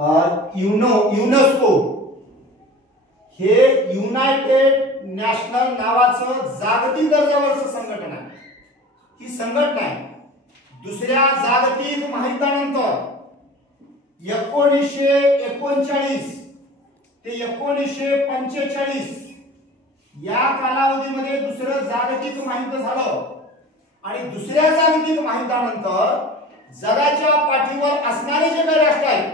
UNESCO हे United national नावाचं जागतिक दर्जावरचं संघटना आहे. ही संघटना दुसऱ्या जागतिक महायुद्धानंतर 1939 ते 1945 या कालावधीमध्ये दुसरं जागतिक महायुद्ध झालं आणि दुसऱ्या जागतिक महायुद्धानंतर जगाच्या पाठीवर असणारे जे काही राष्ट्र आहेत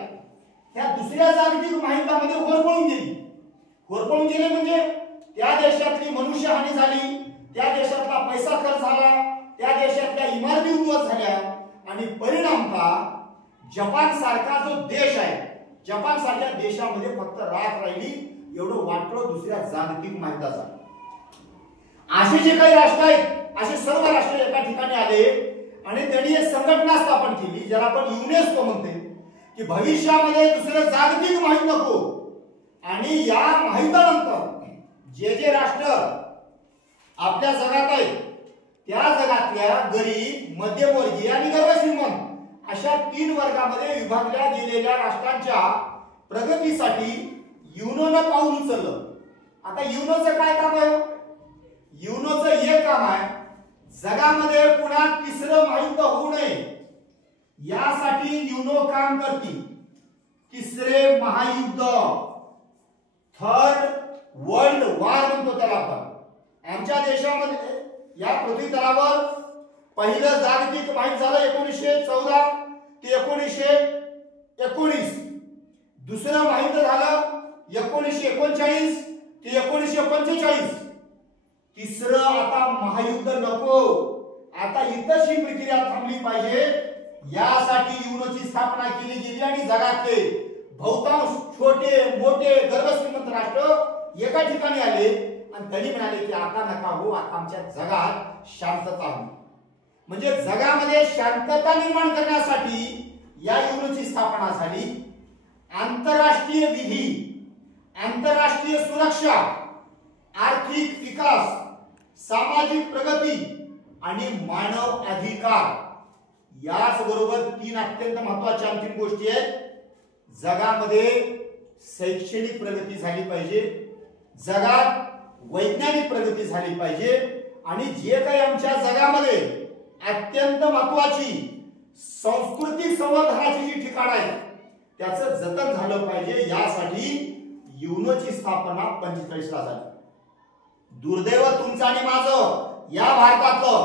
त्या दुसऱ्या जागतिक महायुद्धामध्ये होरपळून गेले म्हणजे त्या देशातली मनुष्यहानी झाली, त्या देशातला पैसा खर्च झाला, त्या देशातल्या इमारती उद्ध्वस्त झाल्या आणि परिणामतः जपान सारखा जो देश आहे, जपान सारख्या देशामध्ये फक्त राख राहिली एवढं वाटलं दुसऱ्या जागतिक महायुद्धाचा. असे जे काही राष्ट्र आहेत असे सर्व राष्ट्र एका ठिकाणी आले आणि त्यांनी एक संघटना स्थापन केली ज्याला आपण युनेस्को म्हणते की भविष्यामध्ये दुसरं जागतिक महायुद्ध नको आणि या महायुद्धानंतर जे राष्ट्र आपल्या जगात आहेत त्या जगातल्या गरीब, मध्यमवर्गीय आणि गर्भश्रीमंत अशा 3 वर्गामध्ये विभागल्या गेलेल्या राष्ट्रांच्या प्रगतीसाठी युनोनं पाऊल उचललं. आता युनोचं काय काम आहे? युनोचं एक काम आहे जगामध्ये पुन्हा तिसरं महायुद्ध होऊ नये यासाठी युनो काम करते. तिसरे महायुद्ध, थर्ड वर्ल्ड वॉर म्हणतो त्याला आपण. आमच्या देशामध्ये या पृथ्वी तलावर पहिलं जागतिक महायुद्ध झालं 1914 ते 1919. दुसरं महायुद्ध झालं 1939 ते 1945. तिसरं आता महायुद्ध नको, आता इथंच ही प्रक्रिया थांबली पाहिजे यासाठी युनोची स्थापना केली गेली आणि जगातले बहुतांश छोटे मोठे गर्भश्रीमंत राष्ट्र एका ठिकाणी आले आणि त्यांनी म्हणाले की आता नका हो, आता आमच्या जगात शांतता हो. म्हणजे जगामध्ये शांतता निर्माण करण्यासाठी या युनोची स्थापना झाली. आंतरराष्ट्रीय विधी, आंतरराष्ट्रीय सुरक्षा, आर्थिक विकास, सामाजिक प्रगती आणि मानव अधिकार याच बरोबर 3 अत्यंत महत्त्वाच्या आणखी गोष्टी आहेत. जगामध्ये शैक्षणिक प्रगती झाली पाहिजे, जगात वैज्ञानिक प्रगती झाली पाहिजे आणि जे काही आमच्या जगामध्ये अत्यंत महत्त्वाची सांस्कृतिक संवर्धनाची जी ठिकाण आहेत त्याचं जतन झालं पाहिजे यासाठी युनोची स्थापना 45 ला झाली. दुर्दैव तुमचं आणि माझं या भारतातलं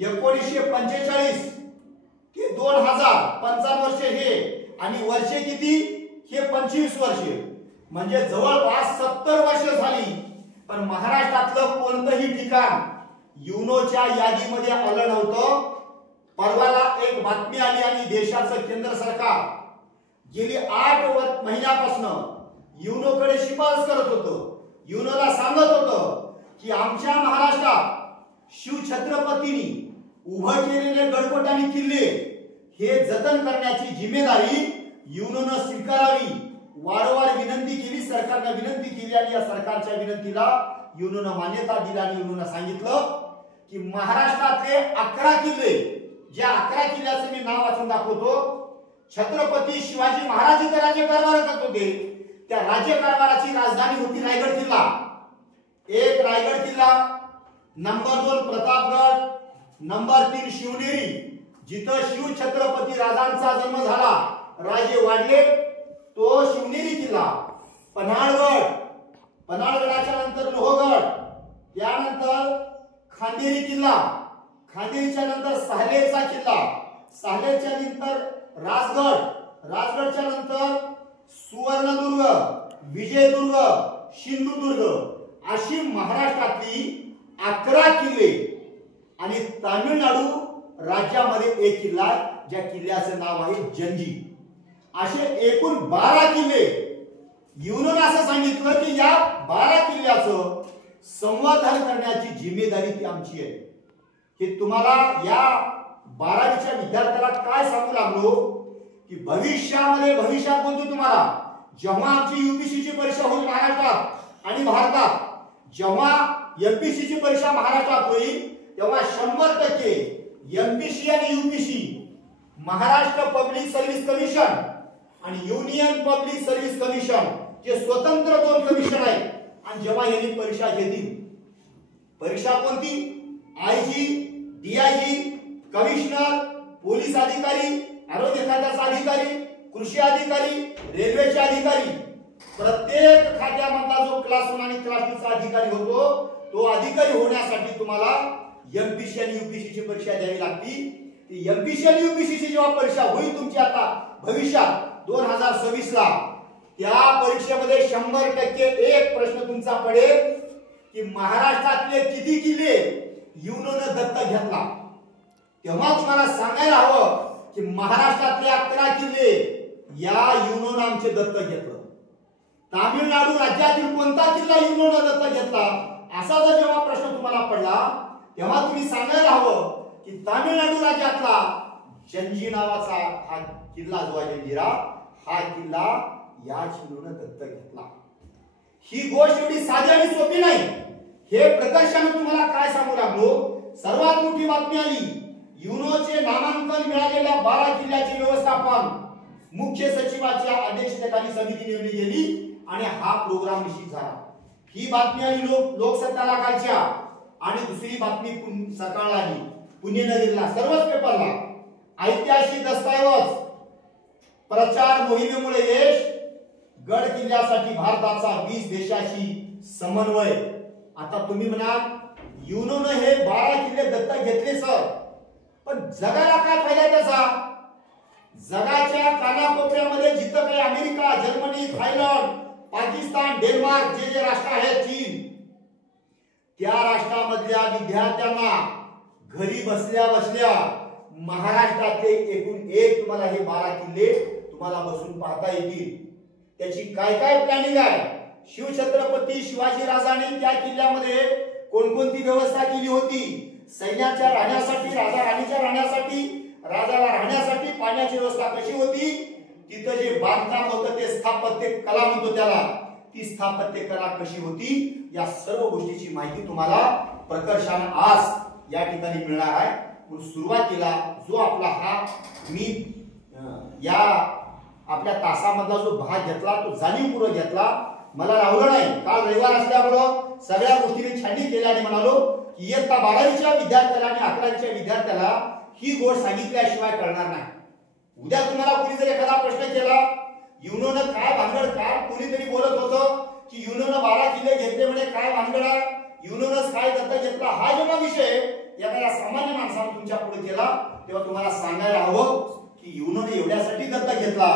1945 ते 2055 वर्ष हे आणि वर्षे किती हे 25 वर्षे म्हणजे जवळपास 70 वर्ष झाली. पण महाराष्ट्रातलं कोणतंही ठिकाण युनोच्या यादीमध्ये आलं नव्हतं. परवाला एक बातमी आली आणि देशाचं केंद्र सरकार गेली 8 महिन्यापासून युनोकडे शिफारस करत होतं, युनोला सांगत होतं की आमच्या महाराष्ट्रात शिवछत्रपतींनी उभं केलेले गडकोट आणि किल्ले हे जतन करण्याची जिम्मेदारी युनोनं स्वीकारावी. वारंवार विनंती केली, सरकारने विनंती केली आणि या सरकारच्या विनंतीला युनोनं मान्यता दिली आणि युनोनं सांगितलं की महाराष्ट्रातले 11 किल्ले, ज्या 11 किल्ल्याचं मी नाव वाचून दाखवतो, छत्रपती शिवाजी महाराज इथे राज्यकारभार करत होते त्या राज्यकारभाराची राजधानी होती रायगड किल्ला. 1 रायगड किल्ला, नंबर 2 प्रतापगड, नंबर 3 शिवनेरी जिथं शिवछत्रपती राजांचा जन्म झाला, राजे वाढले, तो शिवनेरी किल्ला. पन्हाळगड, पन्हाळगडाच्या नंतर लोहगड, त्यानंतर खांदेरी किल्ला, खांदेरीच्या नंतर साहलेरचा किल्ला, साहलेरच्या नंतर राजगड, राजगडच्या नंतर सुवर्णदुर्ग, विजयदुर्ग, सिंधुदुर्ग अशी महाराष्ट्रातली 11 किल्ले आणि तामिळनाडू राज्यामध्ये एक किल्ला ज्या किल्ल्याचं नाव आहे जंजी. असे एकूण 12 किल्ले. युनोनं असं सांगितलं की या 12 किल्ल्याचं संवर्धन करण्याची जिम्मेदारी ती आमची आहे. की तुम्हाला या 12वीच्या विद्यार्थ्याला काय सांगू लागलो की भविष्यात बोलतो तुम्हाला जेव्हा आमची यूपीसीची परीक्षा होईल महाराष्ट्रात आणि भारतात, जेव्हा एमपीसीची परीक्षा महाराष्ट्रात होईल तेव्हा 100% एमपीसी आणि UPC Maharashtra public service commission आणि युनियन पब्लिक सर्व्हिस कमिशन जे स्वतंत्र 2 कमिशन आहेत. आणि जेव्हा यांनी परीक्षा घेतील, परीक्षा कोणती? आयजी, डीआयजी, कमिशनर, पोलीस अधिकारी, आरोग्य खात्याचा अधिकारी, कृषी अधिकारी, रेल्वेचे अधिकारी, प्रत्येक खात्यामधला जो क्लास 1 आणि क्लास 2 चा अधिकारी होतो, तो अधिकारी होण्यासाठी तुम्हाला एमपीसी आणि यूपीसी ची परीक्षा द्यावी लागती. ती एमपीसी आणि यूपीसी ची जेव्हा परीक्षा होईल तुमची आता भविष्यात 2026 ला, त्या परीक्षेमध्ये 100% एक प्रश्न तुमचा पडेल की महाराष्ट्रातले किती किल्ले युनोनं दत्तक घेतला. तेव्हा तुम्हाला सांगायला हवं की महाराष्ट्रातले 11 किल्ले या युनोनं आमचे दत्तक घेतलं. तामिळनाडू राज्यातील कोणता किल्ला युनोनं दत्तक घेतला असा जर जेव्हा प्रश्न तुम्हाला पडला, तेव्हा तुम्ही सांगायला हवं की तामिळनाडू राज्यातला जंजी नावाचा हा किल्ला जो आहे जंजिरा, हा किल्ला या युनोनं दत्तक घेतला. ही गोष्ट एवढी साधी आणि सोपी नाही. हे प्रकर्षाने तुम्हाला काय सांगू लागलो, सर्वात मोठी बातमी आली. युनोचे नामांकन मिळालेल्या 12 किल्ल्याचे व्यवस्थापन मुख्य सचिवाच्या अध्यक्षतेखाली समिती नेमली गेली आणि हा प्रोग्राम निश्चित झाला. ही बातमी आली लोकसत्ताला कालच्या, आणि दुसरी बातमी सकाळला आली पुण्यनगरीला, सर्वच पेपरला. ऐतिहासिक दस्तऐवज प्रचार मोहिमेमुळे यश, गड किल्ल्यासाठी भारताचा 20 देशाशी समन्वय. आता तुम्ही म्हणाल युनोनं हे 12 किल्ले दत्तक घेतले सर, पण जगाला काय फायदा त्याचा? जगाच्या कानाकोपऱ्यामध्ये जिथं काही America, Germany, Thailand, Pakistan, Denmark जे राष्ट्र आहेत, चीन, त्या राष्ट्रामधल्या विद्यार्थ्यांना घरी बसल्या बसल्या महाराष्ट्रातले एकूण एक तुम्हाला हे 12 किल्ले तुम्हाला बसून पाहता येतील. त्याची काय काय प्लॅनिंग आहे? शिवछत्रपती शिवाजी राजांनी त्या किल्ल्यामध्ये कोणकोणती व्यवस्था केली होती? सैन्याच्या राहण्यासाठी, राजा राणीच्या राहण्यासाठी, राजाला राहण्यासाठी पाण्याची व्यवस्था कशी होती? तिथं जे बांधकाम होतं ते स्थापत्य कला म्हणतो त्याला, ती स्थापत्य कला कशी होती? या सर्व गोष्टीची माहिती तुम्हाला प्रकर्षाने आज या ठिकाणी मिळणार आहे. सुरुवातीला जो आपला हा मी या आपल्या तासामधला जो भाग घेतला तो जाणीवपूर्वक घेतला. मला राहुलं नाही, काल रविवार असल्यामुळं सगळ्या गोष्टी मी छाननी केल्या आणि म्हणालो की इयत्ता 12वीच्या विद्यार्थ्याला आणि 11वीच्या विद्यार्थ्याला ही गोष्ट सांगितल्याशिवाय कळणार नाही. उद्या तुम्हाला कोणी जर एखादा प्रश्न केला, युनोनं काय भानगड, काय कोणीतरी बोलत होतं की युनोनं 12 किल्ले घेतले म्हणे, काय भानगड आहे, युनोनं काय दत्तक घेतला, हा जेव्हा विषय एखाद्या सामान्य माणसाने तुमच्या पुढे केला, तेव्हा तुम्हाला सांगायला हवं की युनोने एवढ्यासाठी दत्तक घेतला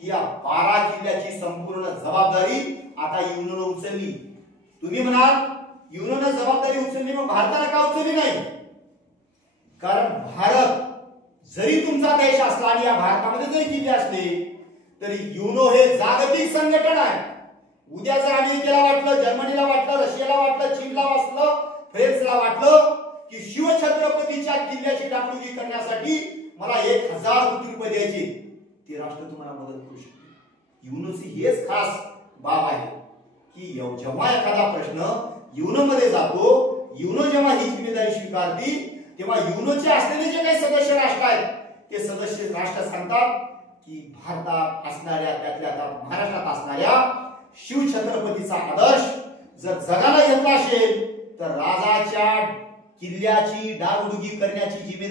की या 12 किल्ल्याची संपूर्ण जबाबदारी आता युनोनं उचलली. तुम्ही म्हणाल युनोनं जबाबदारी उचलली, मग भारताला का उचलली नाही? कारण भारत जरी तुमचा देश असला आणि या भारतामध्ये जरी किल्ले असले तरी युनो हे जागतिक संघटना आहे. उद्या जर अमेरिकेला वाटलं, जर्मनीला वाटलं, रशियाला वाटलं, चीनला वाटलं, फ्रान्सला वाटलं की शिवछत्रपतीच्या किल्ल्याची डागडुजी करण्यासाठी मला 1000 कोटी रुपये द्यायचे, ते राष्ट्र तुम्हाला मदत करू शकते. युनोची हेच खास बाब आहे की जेव्हा एखादा प्रश्न युनो मध्ये जातो, युनो जेव्हा ही जिम्मेदारी स्वीकारते, तेव्हा युनोचे असलेले जे काही सदस्य राष्ट्र आहेत ते सदस्य राष्ट्र सांगतात की भारतात असणाऱ्या, त्यातल्या महाराष्ट्रात असणाऱ्या शिवछत्रपतीचा आदर्श जर जगाला घेतला असेल तर राजाच्या किल्ल्याची डागडुगी करण्याची जिम्मेदारी